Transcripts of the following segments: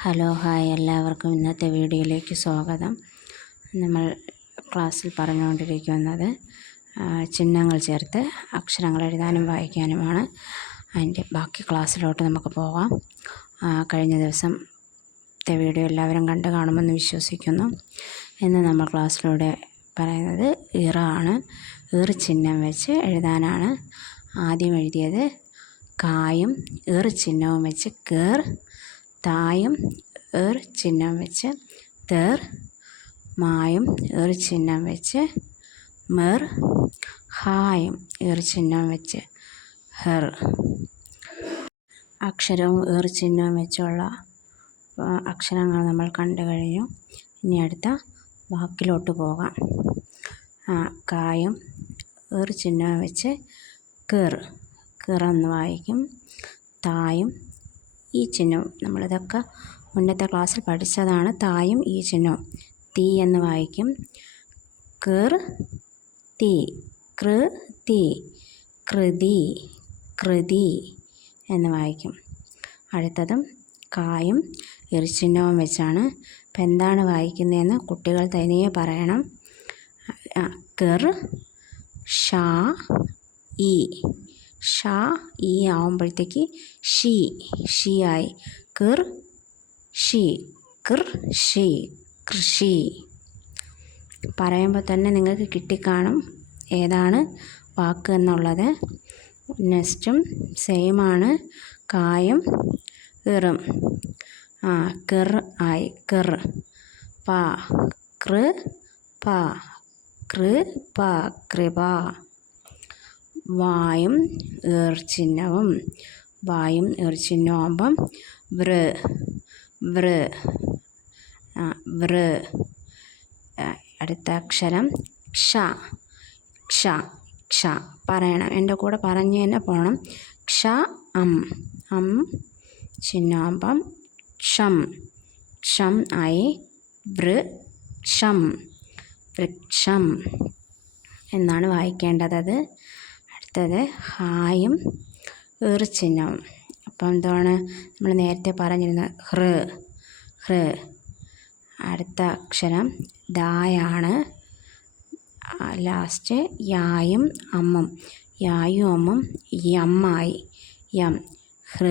Hello hi എല്ലാവർക്കും ഇന്നത്തെ വീഡിയോയിലേക്ക് സ്വാഗതം. നമ്മൾ ക്ലാസ്സിൽ പറഞ്ഞുകൊണ്ടിരിക്കുന്നത് ചിഹ്നങ്ങൾ ചേർത്ത് അക്ഷരങ്ങൾ എഴുതാനും വായിക്കാനുമാണ്. അതിൻ്റെ ബാക്കി ക്ലാസ്സിലോട്ട് നമുക്ക് പോകാം. കഴിഞ്ഞ ദിവസത്തെ വീഡിയോ എല്ലാവരും കണ്ടു കാണുമെന്ന് വിശ്വസിക്കുന്നു. ഇന്ന് നമ്മൾ ക്ലാസ്സിലൂടെ പറയുന്നത് ഇറ ആണ്. ഇർ ചിഹ്നം വെച്ച് എഴുതാനാണ്. ആദ്യം എഴുതിയത് കായും ഇർ ചിഹ്നവും വെച്ച് കേർ, തായും ഏർ ചിഹ്നം വെച്ച് തേർ, മായും ഏർ ചിഹ്നം വെച്ച് മെർ, ഹായും ഏർ ചിഹ്നം വെച്ച് ഹെർ. അക്ഷരവും ഏർ ചിഹ്നവും വെച്ചുള്ള അക്ഷരങ്ങൾ നമ്മൾ കണ്ടു കഴിഞ്ഞു. ഇനി അടുത്ത വാക്കിലോട്ട് പോകാം. കായും ഏർ ചിഹ്നവും വെച്ച് കെർ, കെറെന്ന് വായിക്കും. തായും ഈ ചിഹ്നവും നമ്മളിതൊക്കെ മുന്നത്തെ ക്ലാസ്സിൽ പഠിച്ചതാണ്. തായും ഈ ചിഹ്നവും തീ എന്ന് വായിക്കും. കെർ തീ, കൃ തീ, കൃതി, കൃതി എന്ന് വായിക്കും. അടുത്തതും കായും ഇർചിഹ്നവും വെച്ചാണ്. അപ്പം എന്താണ് വായിക്കുന്നതെന്ന് കുട്ടികൾ തനിയെ പറയണം. കെർ, ഷാ, ഈ. ഷാ ഈ ആവുമ്പോഴത്തേക്ക് ഷീ ആയി. കൃ ഷി, കൃ ഷി, കൃഷി. പറയുമ്പോൾ തന്നെ നിങ്ങൾക്ക് കിട്ടിക്കാണും ഏതാണ് വാക്ക് എന്നുള്ളത്. നെക്സ്റ്റും സെയിമാണ്. കായും ഇറും. കെർ ആയി. കെർ, പ, കൃ പ, കൃ പ, കൃപ. വായും ഏർ ചിഹ്നവും. വായും ഏർ ചിഹ്നവും ആകുമ്പം വൃ, വൃ, വൃ. അടുത്ത അക്ഷരം ക്ഷ, ക്ഷ, ക്ഷ. പറയണം, എൻ്റെ കൂടെ പറഞ്ഞു തന്നെ പോകണം. ക്ഷ അം ചിഹ്നമാകുമ്പം ക്ഷം, ക്ഷം ആയി. വൃക്ഷം, വൃക്ഷം എന്നാണ് വായിക്കേണ്ടത്. അടുത്തത് ഹായും ഏർ ചിഹ്നവും. അപ്പം എന്താണ് നമ്മൾ നേരത്തെ പറഞ്ഞിരുന്നത്? ഹൃ, ഹൃ. അടുത്ത അക്ഷരം ദായാണ്. ലാസ്റ്റ് യായും അമ്മും. യായും അമ്മും യമ്മായി. യം, ഹൃ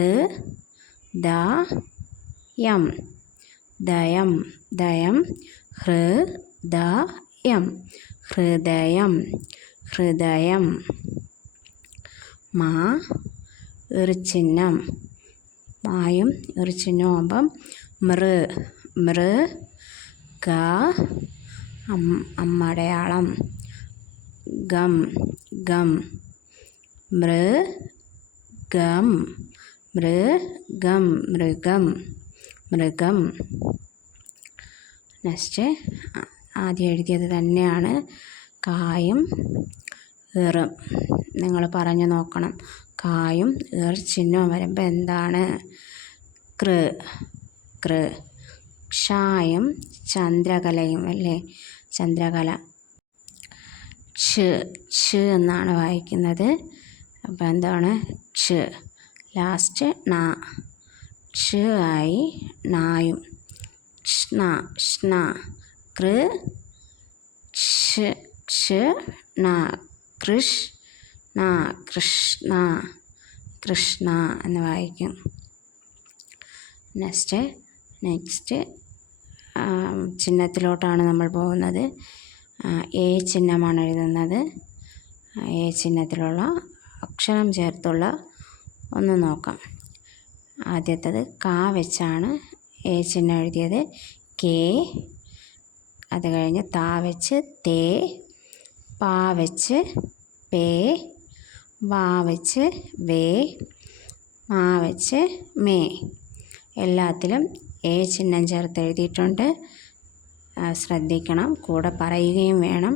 ദ യം, ദയം, ദയം, ഹൃ ദ യം, ഹൃദയം, ഹൃദയം. മാ ഏർ ചിഹ്നം. മായും ഏർ ചിഹ്നവും ആകുമ്പം മൃ, മൃ, ഗ അമ്മടയാളം, ഗം, ഗം, മൃഗം, മൃഗം, മൃഗം, മൃഗം. നെക്സ്റ്റ് ആദ്യം എഴുതിയത് തന്നെയാണ്. കായും ഏറും നിങ്ങൾ പറഞ്ഞു നോക്കണം. കായും ഏർ ചിഹ്നവും വരുമ്പോൾ എന്താണ്? കൃ, കൃ. ക്ഷായും ചന്ദ്രകലയും അല്ലേ? ചന്ദ്രകല. ക്ഷ എന്നാണ് വായിക്കുന്നത്. അപ്പം എന്താണ്? ക്ഷ. ലാസ്റ്റ് ണ, ക്ഷ ആയി. ണായും. ഷ്ണ, ഷ്ണ, കൃ ക്ഷ ണ, കൃഷ്ണ, കൃഷ്ണ, കൃഷ്ണ എന്ന് വായിക്കും. നെക്സ്റ്റ് ചിഹ്നത്തിലോട്ടാണ് നമ്മൾ പോകുന്നത്. എ ചിഹ്നമാണ് എഴുതുന്നത്. എ ചിഹ്നത്തിലുള്ള അക്ഷരം ചേർത്തുള്ള ഒന്ന് നോക്കാം. ആദ്യത്തേത് കാ വെച്ചാണ് എ ചിഹ്നം എഴുതിയത്. കെ. അത് കഴിഞ്ഞ് താ വെച്ച് തേ, പാ വെച്ച് പേ, വാ വെച്ച് വേ, മാ വെച്ച് മേ. എല്ലാത്തിലും എ ചിഹ്നം ചേർത്ത് എഴുതിയിട്ടുണ്ട്. ശ്രദ്ധിക്കണം, കൂടെ പറയുകയും വേണം.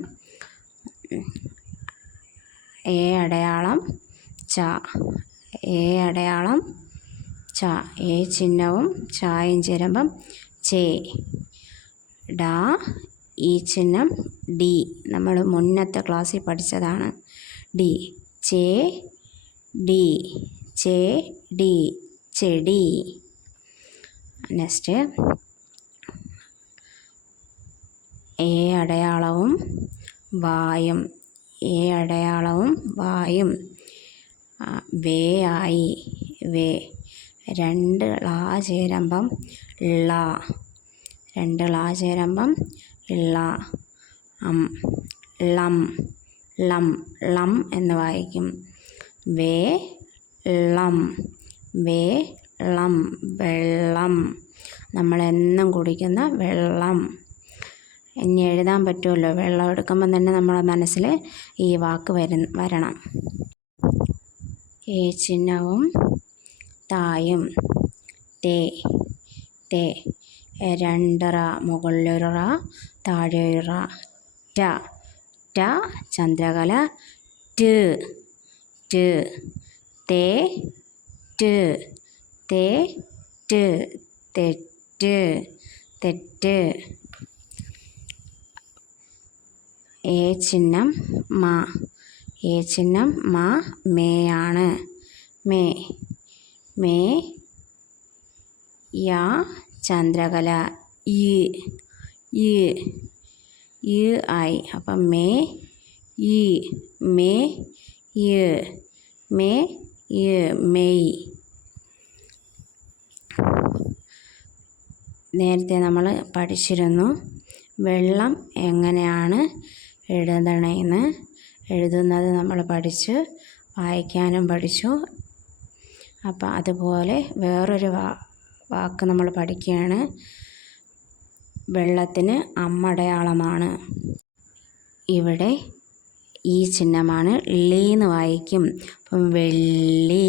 എ അടയാളം ച, എ അടയാളം ച. എ ചിഹ്നവും ചായും ചേരുമ്പം ചേ. ഡാ ഈ ചിഹ്നം ഡി. നമ്മൾ മുന്നത്തെ ക്ലാസ്സിൽ പഠിച്ചതാണ്. ഡി. ചേ ഡി, ചേ ഡി, ചെടി. നെക്സ്റ്റ് എ അടയാളവും വായും, എ അടയാളവും വായും. വേ ആയി, വേ. 2 ള ചേരുമ്പം ള, 2 ള ചേരുമ്പം ള. ലം, ലം, ലം എന്ന് വായിക്കും. വേ ളം, വേ ളം, വെള്ളം. നമ്മളെന്നും കുടിക്കുന്ന വെള്ളം. ഇനി എഴുതാൻ പറ്റുമല്ലോ, വെള്ളം എടുക്കുമ്പം തന്നെ നമ്മുടെ മനസ്സിൽ ഈ വാക്ക് വരണം. ഏ ചിഹ്നവും തായും. തേ, തേ. 2 റ, മുകളിലൊരു റ, താഴെ ഒരു റ. ട, ട ചന്ദ്രകല. ട്, ട്. തേ ട്, തേ ട്. തെറ്റ്, തെറ്റ്. ഏ ചിഹ്നം മ, ഏ ചിഹ്നം മ, മേയാണ്. May, may. യാ ചന്ദ്രകല. ഈ, ഈ, ഈ ആയി. അപ്പം മേ ഈ, മേ ഈ, മേ ഈ, മെയ്. നേരത്തെ നമ്മൾ പഠിച്ചിരുന്നു വെള്ളം എങ്ങനെയാണ് എഴുതുന്നത് നമ്മൾ പഠിച്ചു, വായിക്കാനും പഠിച്ചു. അപ്പം അതുപോലെ വേറൊരു വാക്ക് നമ്മൾ പഠിക്കുകയാണ്. വെള്ളത്തിന് അമ്മടയാളമാണ്. ഇവിടെ ഈ ചിഹ്നമാണ്, ലീ എന്ന് വായിക്കും. അപ്പം വെള്ളി,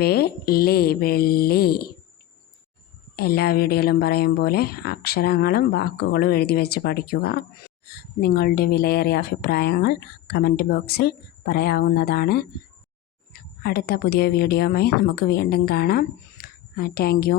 വെള്ളി, വെള്ളി. എല്ലാ വീഡിയോയിലും പറയും പോലെ അക്ഷരങ്ങളും വാക്കുകളും എഴുതി വെച്ച് പഠിക്കുക. നിങ്ങളുടെ വിലയേറിയ അഭിപ്രായങ്ങൾ കമൻറ്റ് ബോക്സിൽ പറയാവുന്നതാണ്. അടുത്ത പുതിയ വീഡിയോയുമായി നമുക്ക് വീണ്ടും കാണാം. Thank you.